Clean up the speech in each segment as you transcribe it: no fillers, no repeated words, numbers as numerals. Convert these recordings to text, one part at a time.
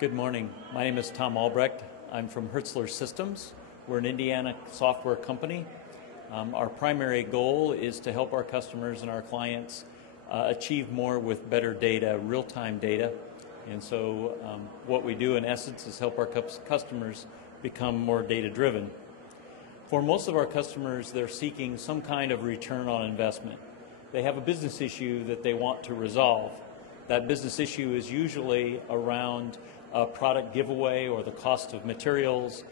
Good morning. My name is Tom Albrecht. I'm from Hertzler Systems. We're an Indiana software company. Our primary goal is to help our customers and our clients achieve more with better data, real-time data. And so what we do in essence is help our customers become more data-driven. For most of our customers, they're seeking some kind of return on investment. They have a business issue that they want to resolve. That business issue is usually around a product giveaway or the cost of materials,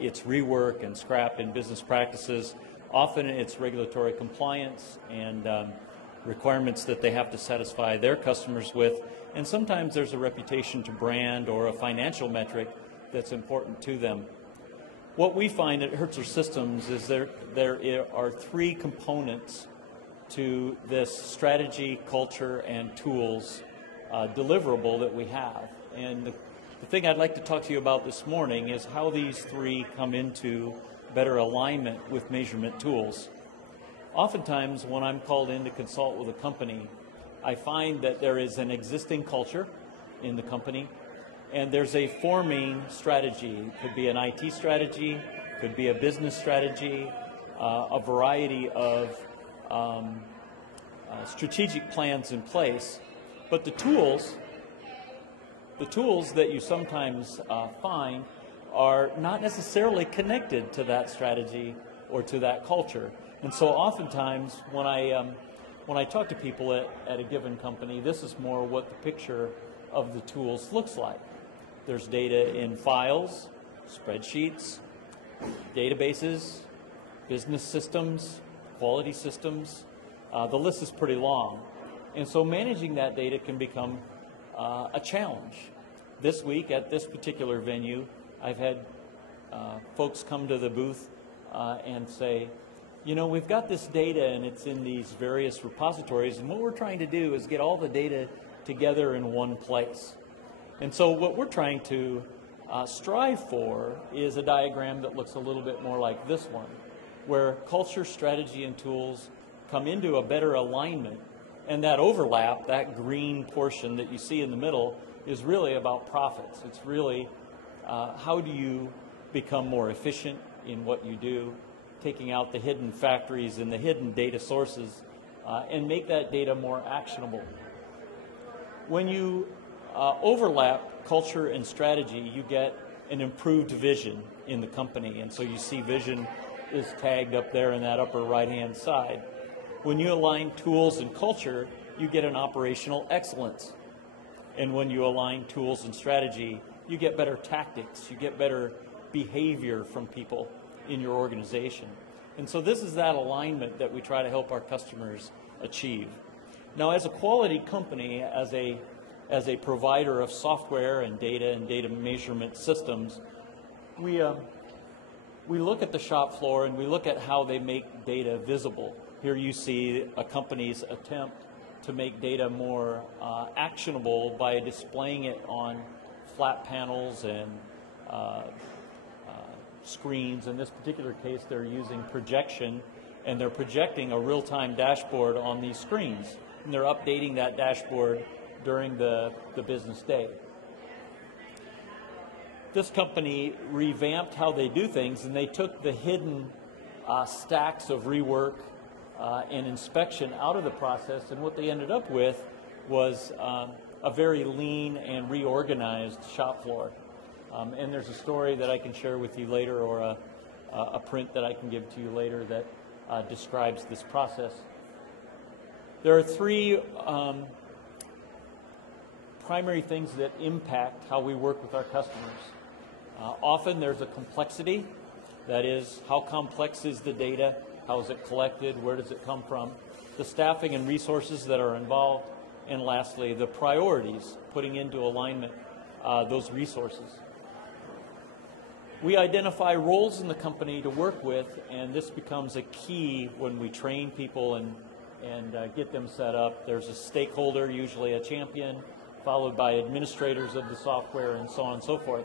it's rework and scrap in business practices. Often it's regulatory compliance and requirements that they have to satisfy their customers with, and sometimes there's a reputation to brand or a financial metric that's important to them. What we find at Hertzler Systems is there are three components to this strategy, culture, and tools deliverable that we have. And the thing I'd like to talk to you about this morning is how these three come into better alignment with measurement tools. Oftentimes, when I'm called in to consult with a company, I find that there is an existing culture in the company, and there's a forming strategy. It could be an IT strategy, could be a business strategy, a variety of strategic plans in place. But the tools that you sometimes find are not necessarily connected to that strategy or to that culture. And so oftentimes when I talk to people at a given company, this is more what the picture of the tools looks like. There's data in files, spreadsheets, databases, business systems, quality systems. The list is pretty long. And so managing that data can become a challenge. This week at this particular venue, I've had folks come to the booth and say, you know, we've got this data and it's in these various repositories, and what we're trying to do is get all the data together in one place. And so what we're trying to strive for is a diagram that looks a little bit more like this one, where culture, strategy, and tools come into a better alignment. And that overlap, that green portion that you see in the middle, is really about profits. It's really how do you become more efficient in what you do, taking out the hidden factories and the hidden data sources, and make that data more actionable. When you overlap culture and strategy, you get an improved vision in the company. And so you see vision is tagged up there in that upper right-hand side. When you align tools and culture, you get an operational excellence. And when you align tools and strategy, you get better tactics, you get better behavior from people in your organization. And so this is that alignment that we try to help our customers achieve. Now, as a quality company, as a provider of software and data measurement systems, we look at the shop floor and we look at how they make data visible. Here you see a company's attempt to make data more actionable by displaying it on flat panels and screens. In this particular case, they're using projection, and they're projecting a real-time dashboard on these screens. And they're updating that dashboard during the business day. This company revamped how they do things, and they took the hidden stacks of rework and inspection out of the process, and what they ended up with was a very lean and reorganized shop floor. And there's a story that I can share with you later, or a print that I can give to you later that describes this process. There are three primary things that impact how we work with our customers. Often there's a complexity, that is, how complex is the data? How is it collected? Where does it come from? The staffing and resources that are involved. And lastly, the priorities, putting into alignment those resources. We identify roles in the company to work with, and this becomes a key when we train people and get them set up. There's a stakeholder, usually a champion, followed by administrators of the software, and so on and so forth.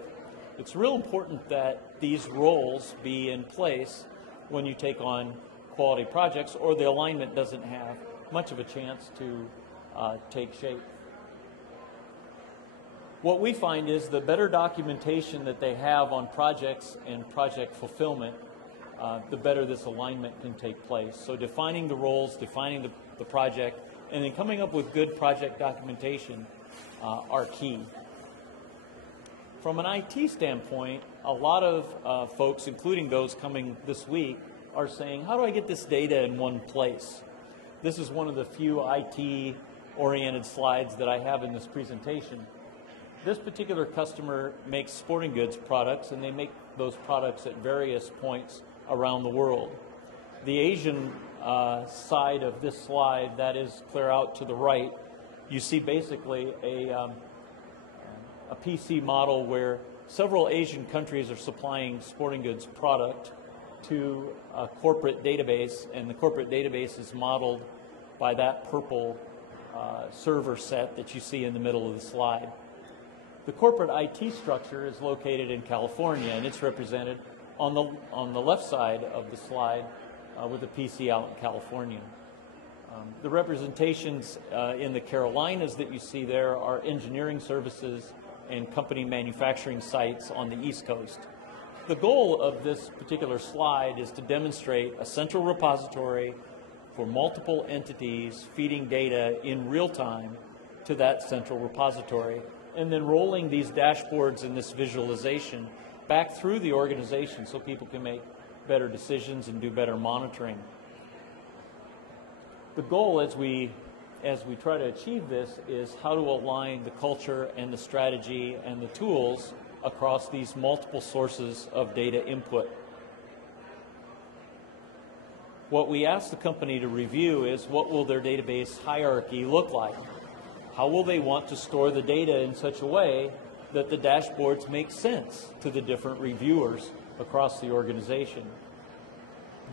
It's real important that these roles be in place when you take on quality projects, or the alignment doesn't have much of a chance to take shape. What we find is the better documentation that they have on projects and project fulfillment, the better this alignment can take place. So defining the roles, defining the project, and then coming up with good project documentation are key. From an IT standpoint, a lot of folks, including those coming this week, are saying, how do I get this data in one place? This is one of the few IT-oriented slides that I have in this presentation. This particular customer makes sporting goods products, and they make those products at various points around the world. The Asian side of this slide, that is clear out to the right, you see basically a PC model where several Asian countries are supplying sporting goods product to a corporate database, and the corporate database is modeled by that purple server set that you see in the middle of the slide. The corporate IT structure is located in California, and it's represented on the left side of the slide with a PC out in California. The representations in the Carolinas that you see there are engineering services and company manufacturing sites on the East Coast. The goal of this particular slide is to demonstrate a central repository for multiple entities feeding data in real time to that central repository, and then rolling these dashboards and this visualization back through the organization so people can make better decisions and do better monitoring. The goal as we try to achieve this is how to align the culture and the strategy and the tools across these multiple sources of data input. What we ask the company to review is, what will their database hierarchy look like? How will they want to store the data in such a way that the dashboards make sense to the different reviewers across the organization?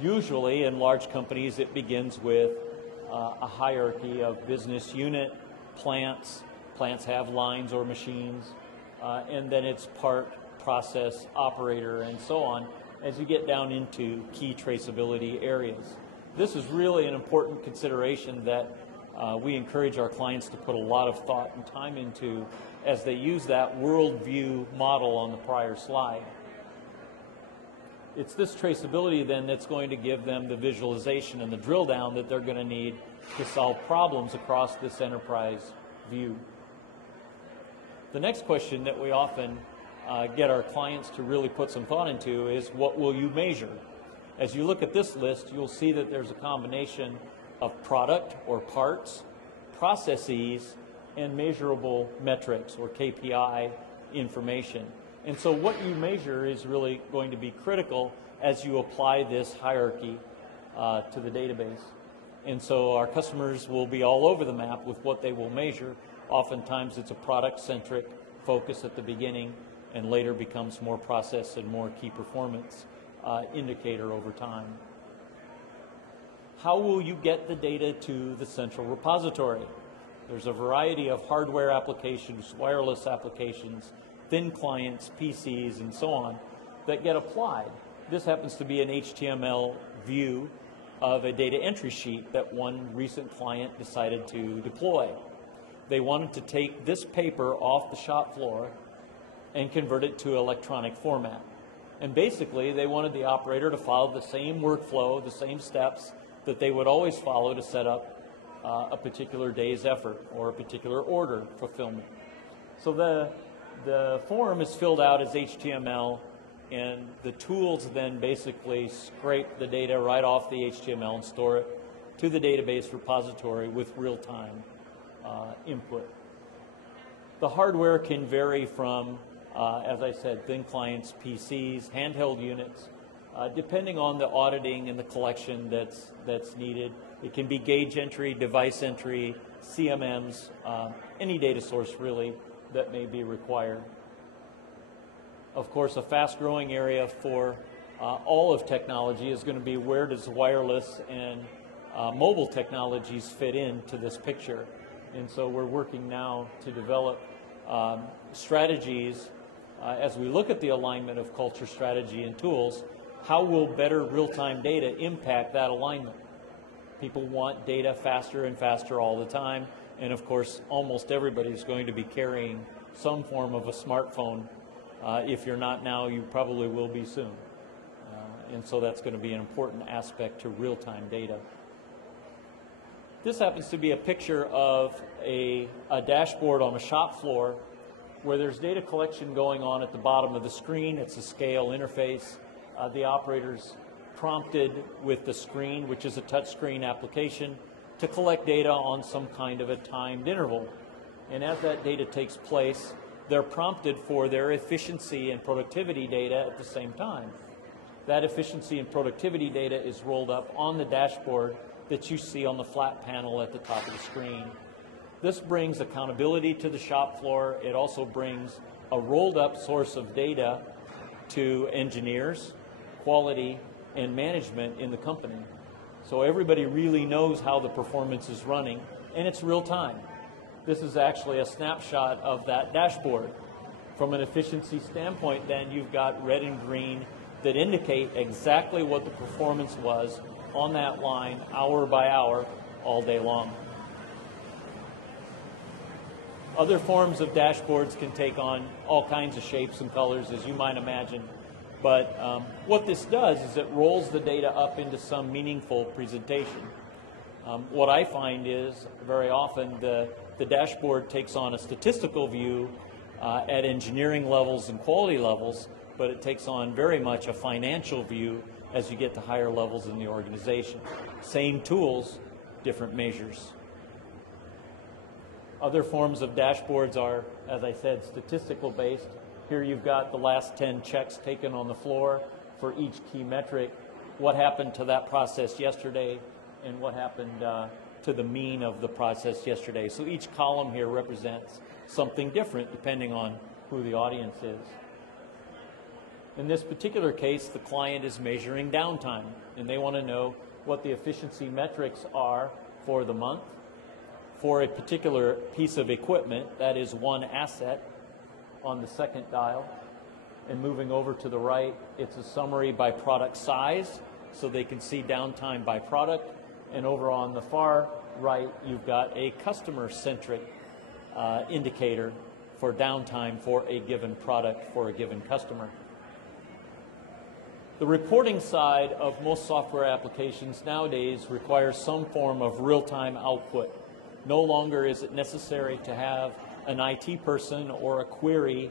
Usually in large companies it begins with a hierarchy of business unit, plants. Plants have lines or machines, and then it's part, process, operator, and so on as you get down into key traceability areas. This is really an important consideration that we encourage our clients to put a lot of thought and time into as they use that worldview model on the prior slide. It's this traceability then that's going to give them the visualization and the drill down that they're going to need to solve problems across this enterprise view. The next question that we often get our clients to really put some thought into is, what will you measure? As you look at this list, you'll see that there's a combination of product or parts, processes, and measurable metrics or KPI information. And so what you measure is really going to be critical as you apply this hierarchy to the database. And so our customers will be all over the map with what they will measure. Oftentimes it's a product-centric focus at the beginning, and later becomes more process and more key performance indicator over time. How will you get the data to the central repository? There's a variety of hardware applications, wireless applications, thin clients, PCs, and so on that get applied. This happens to be an HTML view of a data entry sheet that one recent client decided to deploy. They wanted to take this paper off the shop floor and convert it to electronic format. And basically, they wanted the operator to follow the same workflow, the same steps that they would always follow to set up a particular day's effort or a particular order fulfillment. So the form is filled out as HTML, and the tools then basically scrape the data right off the HTML and store it to the database repository with real-time input. The hardware can vary from, as I said, thin clients, PCs, handheld units, depending on the auditing and the collection that's needed. It can be gauge entry, device entry, CMMs, any data source really that may be required. Of course, a fast-growing area for all of technology is going to be, where does wireless and mobile technologies fit into this picture? And so we're working now to develop strategies as we look at the alignment of culture, strategy, and tools. How will better real-time data impact that alignment? People want data faster and faster all the time, and of course almost everybody is going to be carrying some form of a smartphone. If you're not now, you probably will be soon. And so that's going to be an important aspect to real-time data. This happens to be a picture of a dashboard on a shop floor where there's data collection going on at the bottom of the screen. It's a scale interface. The operator's prompted with the screen, which is a touchscreen application, to collect data on some kind of a timed interval. And as that data takes place, they're prompted for their efficiency and productivity data at the same time. That efficiency and productivity data is rolled up on the dashboard that you see on the flat panel at the top of the screen. This brings accountability to the shop floor. It also brings a rolled up source of data to engineers, quality, and management in the company. So everybody really knows how the performance is running, and it's real time. This is actually a snapshot of that dashboard. From an efficiency standpoint, then you've got red and green that indicate exactly what the performance was on that line, hour by hour, all day long. Other forms of dashboards can take on all kinds of shapes and colors, as you might imagine. But what this does is it rolls the data up into some meaningful presentation. What I find is very often the dashboard takes on a statistical view at engineering levels and quality levels, but it takes on very much a financial view as you get to higher levels in the organization. Same tools, different measures. Other forms of dashboards are, as I said, statistical based. Here you've got the last 10 checks taken on the floor for each key metric, what happened to that process yesterday, and what happened to the mean of the process yesterday. So each column here represents something different depending on who the audience is. In this particular case, the client is measuring downtime, and they want to know what the efficiency metrics are for the month, for a particular piece of equipment, that is one asset on the second dial. And moving over to the right, it's a summary by product size, so they can see downtime by product. And over on the far right, you've got a customer-centric indicator for downtime for a given product for a given customer. The reporting side of most software applications nowadays requires some form of real-time output. No longer is it necessary to have an IT person or a query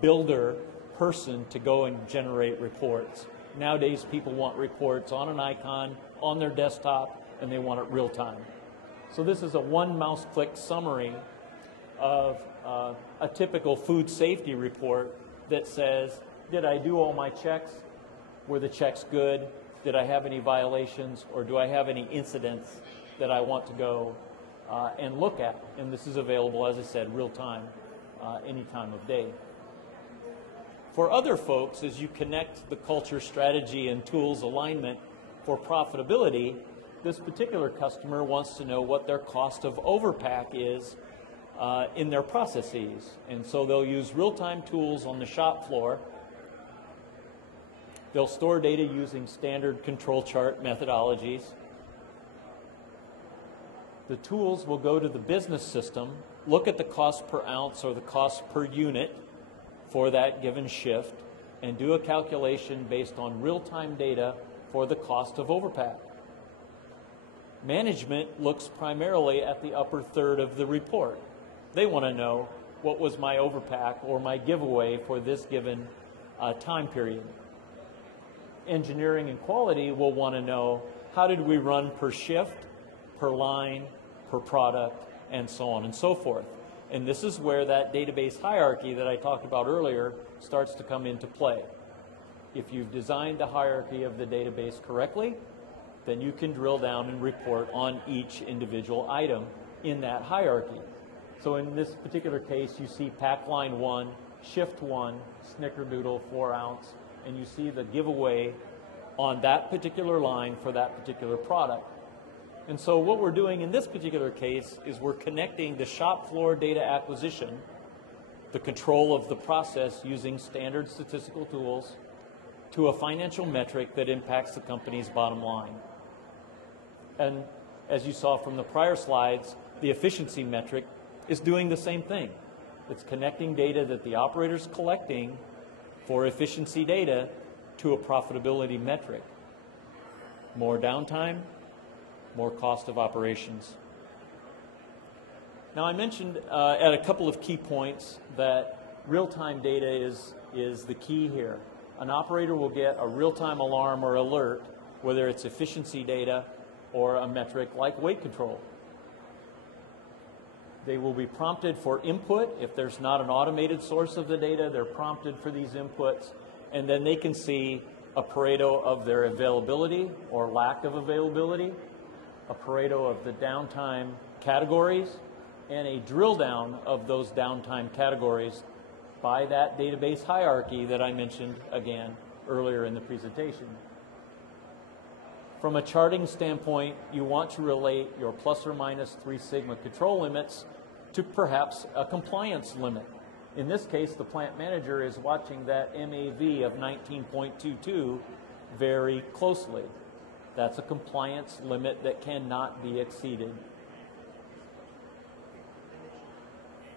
builder person to go and generate reports. Nowadays, people want reports on an icon, on their desktop, and they want it real time. So this is a one mouse click summary of a typical food safety report that says, did I do all my checks? Were the checks good? Did I have any violations, or do I have any incidents that I want to go and look at? And this is available, as I said, real time, any time of day. For other folks, as you connect the culture, strategy, and tools alignment for profitability, this particular customer wants to know what their cost of overpack is in their processes. And so they'll use real-time tools on the shop floor. They'll store data using standard control chart methodologies. The tools will go to the business system, look at the cost per ounce or the cost per unit for that given shift, and do a calculation based on real-time data for the cost of overpack. Management looks primarily at the upper third of the report. They want to know what was my overpack or my giveaway for this given time period. Engineering and quality will want to know how did we run per shift, per line, per product, and so on and so forth. And this is where that database hierarchy that I talked about earlier starts to come into play. If you've designed the hierarchy of the database correctly, then you can drill down and report on each individual item in that hierarchy. So in this particular case, you see pack line 1, shift 1, snickerdoodle 4 ounce, and you see the giveaway on that particular line for that particular product. And so what we're doing in this particular case is we're connecting the shop floor data acquisition, the control of the process using standard statistical tools, to a financial metric that impacts the company's bottom line. And as you saw from the prior slides, the efficiency metric is doing the same thing. It's connecting data that the operator's collecting for efficiency data to a profitability metric. More downtime, more cost of operations. Now I mentioned at a couple of key points that real-time data is the key here. An operator will get a real-time alarm or alert, whether it's efficiency data or a metric like weight control. They will be prompted for input. If there's not an automated source of the data, they're prompted for these inputs, and then they can see a Pareto of their availability or lack of availability, a Pareto of the downtime categories, and a drill down of those downtime categories by that database hierarchy that I mentioned again earlier in the presentation. From a charting standpoint, you want to relate your plus or minus 3 sigma control limits to perhaps a compliance limit. In this case, the plant manager is watching that MAV of 19.22 very closely. That's a compliance limit that cannot be exceeded.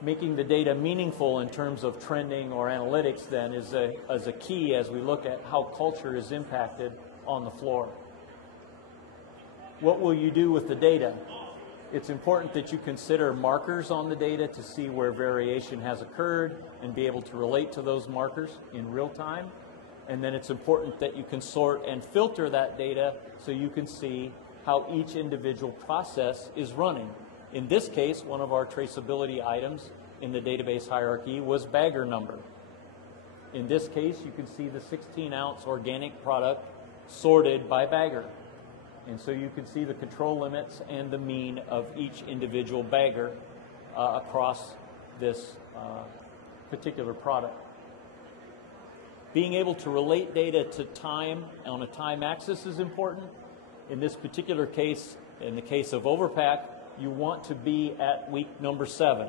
Making the data meaningful in terms of trending or analytics then is a key as we look at how culture is impacted on the floor. What will you do with the data? It's important that you consider markers on the data to see where variation has occurred and be able to relate to those markers in real time. And then it's important that you can sort and filter that data so you can see how each individual process is running. In this case, one of our traceability items in the database hierarchy was bagger number. In this case, you can see the 16-ounce organic product sorted by bagger. And so you can see the control limits and the mean of each individual bagger across this particular product. Being able to relate data to time on a time axis is important. In this particular case, in the case of overpack, you want to be at week number 7.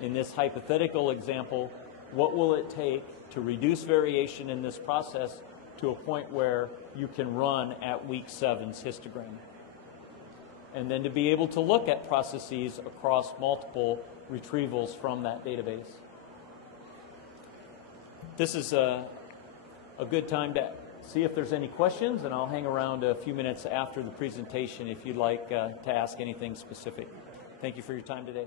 In this hypothetical example, what will it take to reduce variation in this process to a point where you can run at week 7's histogram? And then to be able to look at processes across multiple retrievals from that database. This is a good time to see if there's any questions, and I'll hang around a few minutes after the presentation if you'd like to ask anything specific. Thank you for your time today.